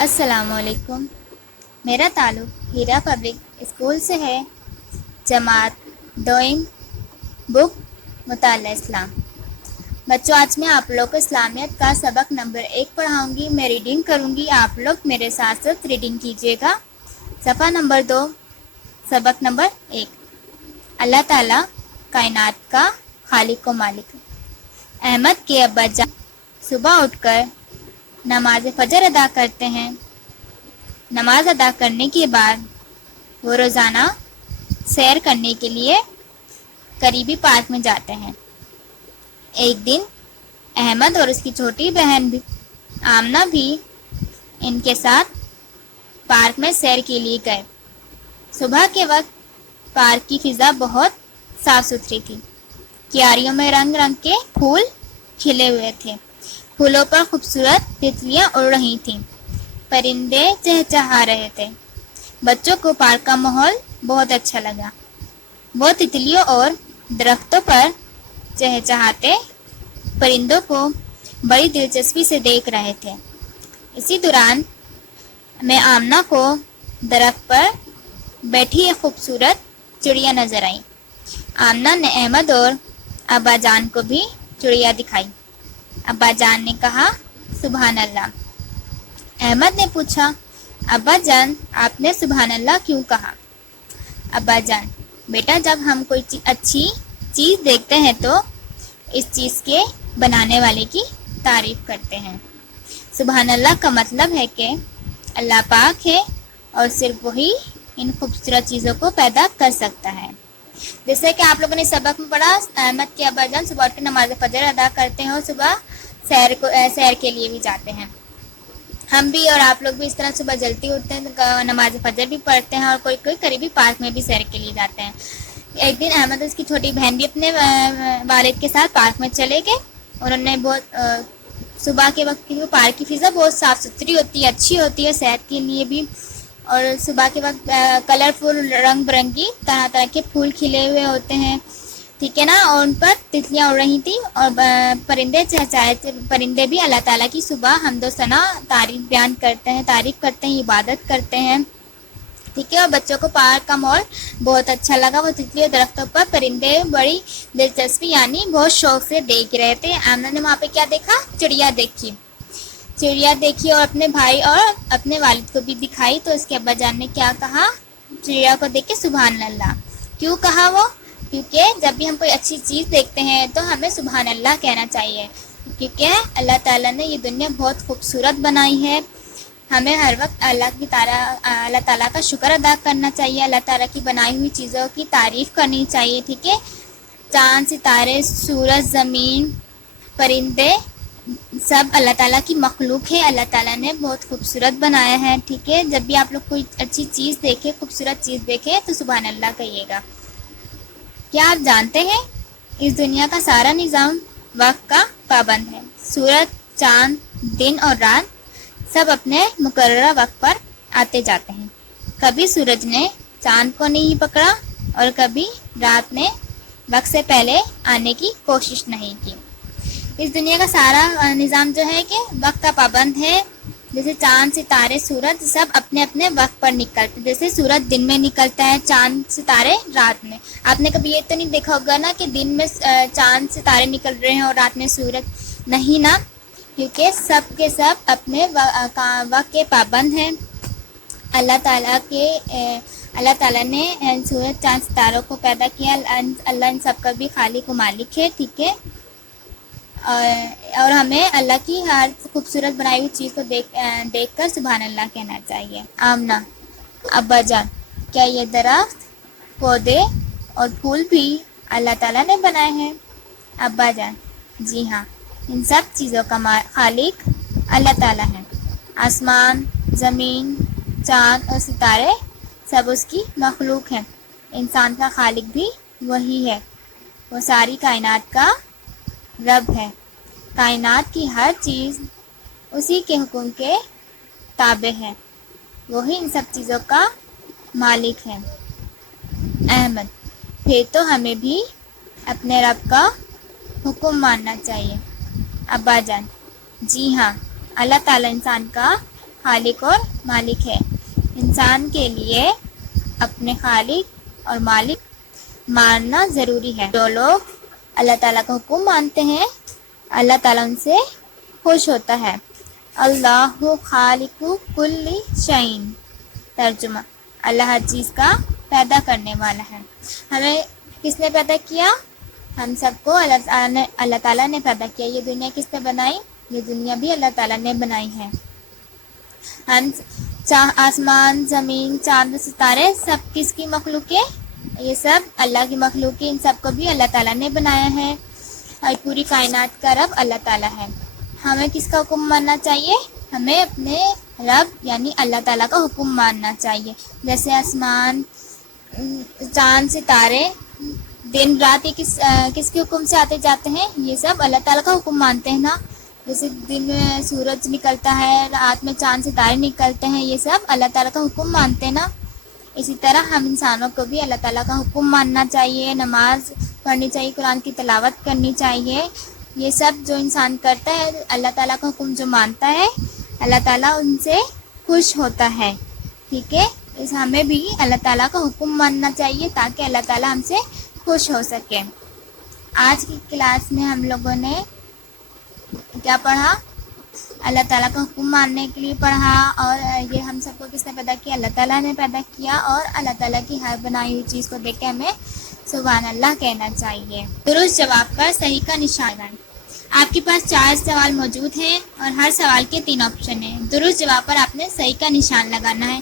السلام علیکم۔ میرا تعلق ہیرا پبلک اسکول سے ہے۔ جماعت دوئم، بک مطالعہ اسلام۔ بچوں، آج میں آپ لوگ کو اسلامیت کا سبق نمبر 1 پڑھاؤں گی۔ میں ریڈنگ کروں گی، آپ لوگ میرے ساتھ ساتھ ریڈنگ کیجیے گا۔ صفحہ نمبر 2، سبق نمبر 1۔ اللہ تعالیٰ کائنات کا خالق و مالک۔ احمد کے ابا جان صبح اٹھ کر نماز فجر ادا کرتے ہیں۔ نماز ادا کرنے کے بعد وہ روزانہ سیر کرنے کے لیے قریبی پارک میں جاتے ہیں۔ ایک دن احمد اور اس کی چھوٹی بہن آمنہ بھی ان کے ساتھ پارک میں سیر کے لیے گئے۔ صبح کے وقت پارک کی فضا بہت صاف ستھری تھی۔ کیاریوں میں رنگ رنگ کے پھول کھلے ہوئے تھے۔ پھولوں پر خوبصورت تتلیاں اڑ رہی تھیں۔ پرندے چہچہا رہے تھے۔ بچوں کو پارک کا ماحول بہت اچھا لگا۔ وہ تتلیوں اور درختوں پر چہچہاتے پرندوں کو بڑی دلچسپی سے دیکھ رہے تھے۔ اسی دوران میں آمنہ کو درخت پر بیٹھی ایک خوبصورت چڑیا نظر آئی۔ آمنہ نے احمد اور ابا جان کو بھی چڑیا دکھائی۔ ابا جان نے کہا، سبحان اللہ۔ احمد نے پوچھا، ابا جان آپ نے سبحان اللہ کیوں کہا؟ ابا جان، بیٹا جب ہم کوئی اچھی چیز دیکھتے ہیں تو اس چیز کے بنانے والے کی تعریف کرتے ہیں۔ سبحان اللہ کا مطلب ہے کہ اللہ پاک ہے اور صرف وہی ان خوبصورت چیزوں کو پیدا کر سکتا ہے۔ جیسے کہ آپ لوگوں نے سبق میں پڑھا، احمد کے ابا جان صبح اٹھ کے نماز فجر ادا کرتے ہیں اور صبح سیر کے لیے بھی جاتے ہیں۔ ہم بھی اور آپ لوگ بھی اس طرح صبح جلدی اٹھتے ہیں، نماز فجر بھی پڑھتے ہیں اور کوئی قریبی پارک میں بھی سیر کے لیے جاتے ہیں۔ ایک دن احمد اور اس کی چھوٹی بہن بھی اپنے والد کے ساتھ پارک میں چلے گئے۔ انہوں نے بہت صبح کے وقت کی پارک کی فضا بہت صاف ستھری ہوتی ہے، اچھی ہوتی ہے صحت کے لیے بھی، اور صبح کے وقت کلرفل رنگ برنگی طرح طرح کے پھول کھلے ہوئے ہوتے ہیں، ٹھیک ہے نا، اور ان پر تتلیاں اڑ رہی تھیں اور پرندے چہچہائے تھے۔ پرندے بھی اللہ تعالیٰ کی صبح حمد و ثنا تعریف بیان کرتے ہیں، تعریف کرتے ہیں، عبادت کرتے ہیں، ٹھیک ہے۔ اور بچوں کو پارک کا ماحول بہت اچھا لگا۔ وہ تتلی اور درختوں پر پرندے بڑی دلچسپی یعنی بہت شوق سے دیکھ رہے تھے۔ آمنہ نے وہاں پہ کیا دیکھا؟ چڑیا دیکھی اور اپنے بھائی اور اپنے والد کو بھی دکھائی۔ تو اس کے ابا جان نے کیا کہا؟ چڑیا کو دیکھ کے سبحان اللہ۔ کیوں کہا وہ؟ کیونکہ جب بھی ہم کوئی اچھی چیز دیکھتے ہیں تو ہمیں سبحان اللہ کہنا چاہیے، کیونکہ اللہ تعالیٰ نے یہ دنیا بہت خوبصورت بنائی ہے۔ ہمیں ہر وقت اللہ تعالیٰ کا شکر ادا کرنا چاہیے، اللہ تعالیٰ کی بنائی ہوئی چیزوں کی تعریف کرنی چاہیے، ٹھیک ہے۔ چاند، ستارے، سورج، زمین، پرندے سب اللہ تعالیٰ کی مخلوق ہے۔ اللہ تعالیٰ نے بہت خوبصورت بنایا ہے، ٹھیک ہے۔ جب بھی آپ لوگ کوئی اچھی چیز دیکھیں، خوبصورت چیز دیکھیں تو سبحان اللہ کہیے گا۔ کیا آپ جانتے ہیں اس دنیا کا سارا نظام وقت کا پابند ہے؟ سورج، چاند، دن اور رات سب اپنے مقررہ وقت پر آتے جاتے ہیں۔ کبھی سورج نے چاند کو نہیں پکڑا اور کبھی رات نے وقت سے پہلے آنے کی کوشش نہیں کی۔ اس دنیا کا سارا نظام جو ہے کہ وقت کا پابند ہے۔ جیسے چاند، ستارے، سورج سب اپنے اپنے وقت پر نکلتے، جیسے سورج دن میں نکلتا ہے، چاند ستارے رات میں۔ آپ نے کبھی یہ تو نہیں دیکھا ہوگا نا کہ دن میں چاند ستارے نکل رہے ہیں اور رات میں سورج، نہیں نا، کیونکہ سب کے سب اپنے وقت کے پابند ہیں۔ اللہ تعالیٰ نے سورج، چاند، ستاروں کو پیدا کیا۔ اللہ ان سب کا بھی خالق و مالک ہے، ٹھیک ہے۔ اور ہمیں اللہ کی ہر خوبصورت بنائی ہوئی چیز کو دیکھ کر سبحان اللہ کہنا چاہیے۔ آمنہ، ابا جان، کیا یہ درخت، پودے اور پھول بھی اللہ تعالیٰ نے بنائے ہیں؟ ابا جان، جی ہاں، ان سب چیزوں کا خالق اللہ تعالیٰ ہے۔ آسمان، زمین، چاند اور ستارے سب اس کی مخلوق ہیں۔ انسان کا خالق بھی وہی ہے، وہ ساری کائنات کا رب ہے۔ کائنات کی ہر چیز اسی کے حکم کے تابع ہے، وہی ان سب چیزوں کا مالک ہے۔ احمد، پھر تو ہمیں بھی اپنے رب کا حکم ماننا چاہیے۔ ابا جان، جی ہاں، اللہ تعالیٰ انسان کا خالق اور مالک ہے۔ انسان کے لیے اپنے خالق اور مالک ماننا ضروری ہے۔ جو لوگ اللہ تعالیٰ کا حکم مانتے ہیں اللہ تعالیٰ ان سے خوش ہوتا ہے۔ اللہ خالق کل شیء، ترجمہ، اللہ ہر چیز کا پیدا کرنے والا ہے۔ ہمیں کس نے پیدا کیا؟ ہم سب کو اللہ تعالیٰ نے پیدا کیا۔ یہ دنیا کس نے بنائی؟ یہ دنیا بھی اللہ تعالیٰ نے بنائی ہے۔ ہم آسمان، زمین، چاند، ستارے سب کس کی مخلوق ہے؟ یہ سب اللہ کی مخلوق ہے۔ ان سب کو بھی اللہ تعالیٰ نے بنایا ہے اور پوری کائنات کا رب اللہ تعالیٰ ہے۔ ہمیں کس کا حکم ماننا چاہیے؟ ہمیں اپنے رب یعنی اللہ تعالیٰ کا حکم ماننا چاہیے۔ جیسے آسمان، چاند، ستارے دن رات یہ کس کے حکم سے آتے جاتے ہیں؟ یہ سب اللہ تعالیٰ کا حکم مانتے ہیں نا۔ جیسے دن میں سورج نکلتا ہے، رات میں چاند ستارے نکلتے ہیں، یہ سب اللہ تعالیٰ کا حکم مانتے ہیں نا۔ اسی طرح ہم انسانوں کو بھی اللہ تعالیٰ کا حکم ماننا چاہیے، نماز پڑھنی چاہیے، قرآن کی تلاوت کرنی چاہیے۔ یہ سب جو انسان کرتا ہے اللہ تعالیٰ کا حکم جو مانتا ہے اللہ تعالیٰ ان سے خوش ہوتا ہے۔ ٹھیک ہے، اس ہمیں بھی اللہ تعالیٰ کا حکم ماننا چاہیے تاکہ اللہ تعالیٰ ہم سے خوش ہو سکے۔ آج کی کلاس میں ہم لوگوں نے کیا پڑھا؟ اللہ تعالیٰ کا حکم ماننے کے لیے پڑھا، اور یہ ہم سب کو کس نے پیدا کیا؟ اللہ تعالیٰ نے پیدا کیا، اور اللہ تعالیٰ کی ہر بنائی ہوئی چیز کو دیکھ کے ہمیں سبحان اللہ کہنا چاہیے۔ درست جواب پر صحیح کا نشان لگائیں۔ آپ کے پاس 4 سوال موجود ہیں اور ہر سوال کے 3 آپشن ہیں۔ درست جواب پر آپ نے صحیح کا نشان لگانا ہے۔